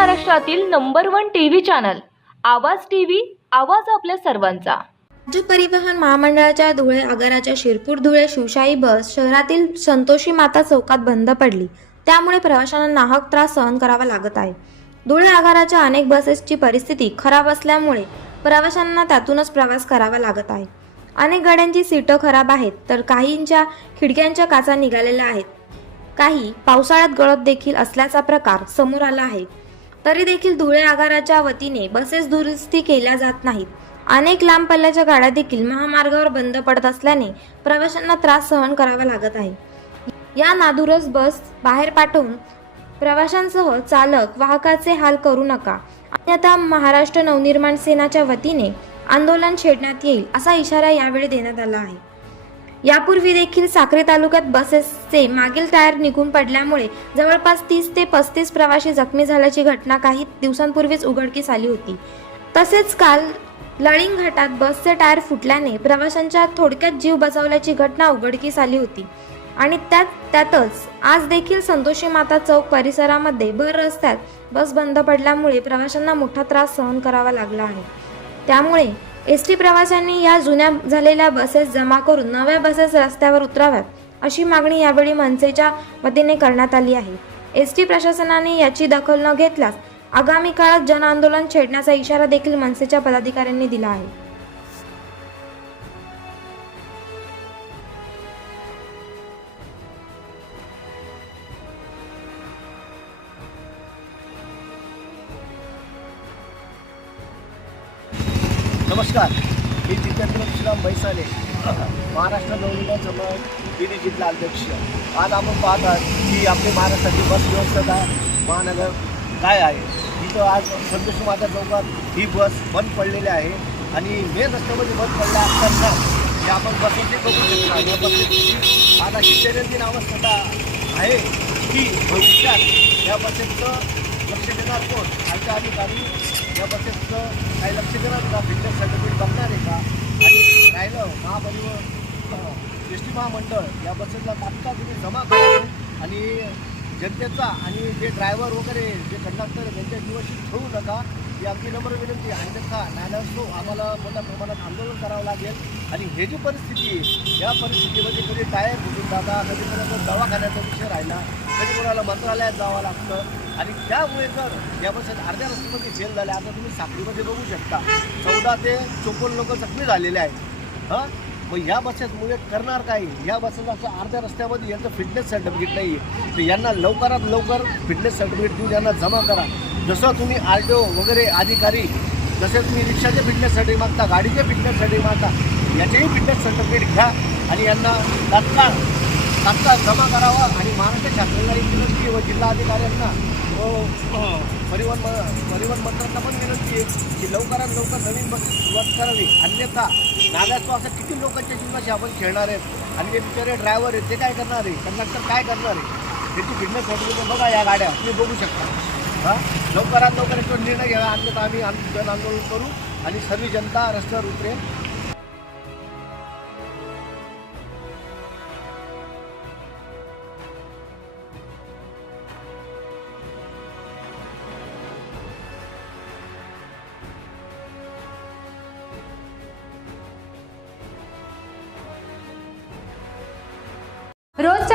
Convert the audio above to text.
महाराष्ट्रातील number one T V channel Awaaz T V आवाज आपल्या सर्वांचा. राज्य परिवहन महामंडळाच्या धुळे आगाराच्या शिरपूर धुळे शिवशाही बस शहरातील संतोषी माता चौकात बंद पडली. त्यामुळे प्रवाशांना नाहक त्रास सहन करावा लागत आहे. धुळे आगाराच्या अनेक बसेसची परिस्थिती खराब असल्यामुळे प्रवाशांना त्यातूनच प्रवास करावा लागत आहे. अनेक गाड्यांची सीटं खराब आहेत तर काहींच्या खिडक्यांच्या काचा निघालेल्या आहेत. काही पावसाळ्यात गळत देखील असल्याचा प्रकार समोर आला आहे. तरी देखील धुळे आगाराच्या वतीने बसेस दुरुस्ती केल्या जात नाहीत. अनेक लांब पल्ल्याच्या गाड्या देखील महामार्गावर बंद पडत असल्याने प्रवाशांना त्रास सहन करावा लागत आहे. या नादुरस बस बाहेर पाठवून प्रवाशांसह चालक वाहकाचे हाल करू नका. अन्यथा महाराष्ट्र नवनिर्माण सेनाच्या वतीने आंदोलन छेडण्यात येईल असा इशारा यावेळी देण्यात आला आहे. यापूर्वी देखील साक्री तालुक्यात बसेसचे मागील टायर निघून पडल्यामुळे जवळपास तीस ते पस्तीस प्रवासी जखमी झाल्याची घटना काही दिवसांपूर्वीच उघडकीस आली होती. तसेच काल लळिंग घाटात बसचे टायर फुटल्याने प्रवाशांच्या थोडक्यात जीव बचावल्याची घटना उघडकीस आली होती. आणि त्यात त्यातच आज देखील संतोषी माता चौक परिसरामध्ये भर रस्त्यात बस बंद पडल्यामुळे प्रवाशांना मोठा त्रास सहन करावा लागला आहे. त्यामुळे एस टी प्रवाशांनी या जुन्या झालेल्या बसेस जमा करून नव्या बसेस रस्त्यावर उतराव्यात अशी मागणी यावेळी मनसेच्या वतीने करण्यात आली आहे. एस टी प्रशासनाने याची दखल न घेतल्यास आगामी काळात जनआंदोलन छेडण्याचा इशारा देखील मनसेच्या पदाधिकाऱ्यांनी दिला आहे. नमस्कार मी जितेंद्र श्रीराम भैसाले महाराष्ट्र नवनिर्माण समाज दिल्ली जिल्हा अध्यक्ष. आज आपण पाहत आहात की आपली महाराष्ट्राची बस व्यवस्था महानगर काय आहे? तिथं आज संतोष माता चौकात ही बस बंद पडलेली आहे आणि मेन रस्त्यामध्ये बंद पडल्या असताना हे आपण बसेसचे बघू शकता. या बसेसची आता ही दैनंदिन अवस्था आहे की भविष्यात या बसेसचं लक्ष देणार कोण? आमच्या अधिकारी. या बसेसचं काही लक्ष देणार का फिटनेस सर्टिफिकेट बघणार आहे का आणि राहिलं महापरिवहन एस टी महामंडळ या बसेसला तात्काळ तुम्ही जमा करा आणि जनतेचा आणि जे ड्रायव्हर वगैरे जे कंडक्टर आहे त्यांच्या दिवशी ठेवू नका. ही अगदी नम्र विनंती आहे. अन्यथा न्यायालयासो आम्हाला मोठ्या प्रमाणात आंदोलन करावं लागेल. आणि हे जी परिस्थिती आहे या परिस्थितीमध्ये कधी टायर फुटून जाता कधी कोणाचा दवाखान्याचा विषय राहिला कधी कोणाला मंत्रालयात जावं लागतं. आणि त्यामुळे जर या बसेस अर्ध्या रस्त्यामध्ये झेल झाल्या आता तुम्ही साखळीमध्ये बघू शकता. चौदा ते चोपन्न लोक जखमी झालेले आहेत. हां? मग ह्या बसेसमुळे करणार काय? ह्या बसेस असं अर्ध्या रस्त्यामध्ये यांचं फिटनेस सर्टिफिकेट नाही. आहे तर यांना लवकरात लवकर फिटनेस सर्टिफिकेट देऊन यांना जमा करा. जसं तुम्ही आर टी ओ वगैरे अधिकारी जसे तुम्ही रिक्षाचे फिटनेस सर्टिफिकेट मागता गाडीचे फिटनेस सर्टिफिकेट मागता याचेही फिटनेस सर्टिफिकेट घ्या आणि यांना तात्काळ तात्काळ जमा करावा आणि महाराष्ट्र शासनाला एक विनंती व जिल्हाधिकाऱ्यांना. अधिकाऱ्यांना परिवहन परिवहन मंत्र्यांना पण विनंती आहे की लवकरात लवकर नवीन बसेस सुरुवात करावी. अन्यथा नाल्याचं असं किती लोकांच्या जीवनाशी आपण खेळणार आहेत? आणि जे बिचारे ड्रायव्हर आहेत ते काय करणार आहे? कंडक्टर काय करणार आहे? त्याची फिटनेस सर्टिफिकेट बघा या गाड्या. तुम्ही बघू शकता. हां? लवकरात लवकर याच्यावर निर्णय घ्यावा अन्यथा आम्ही आम्ही जन आंदोलन करू आणि सर्व जनता रस्त्यावर उतरेल.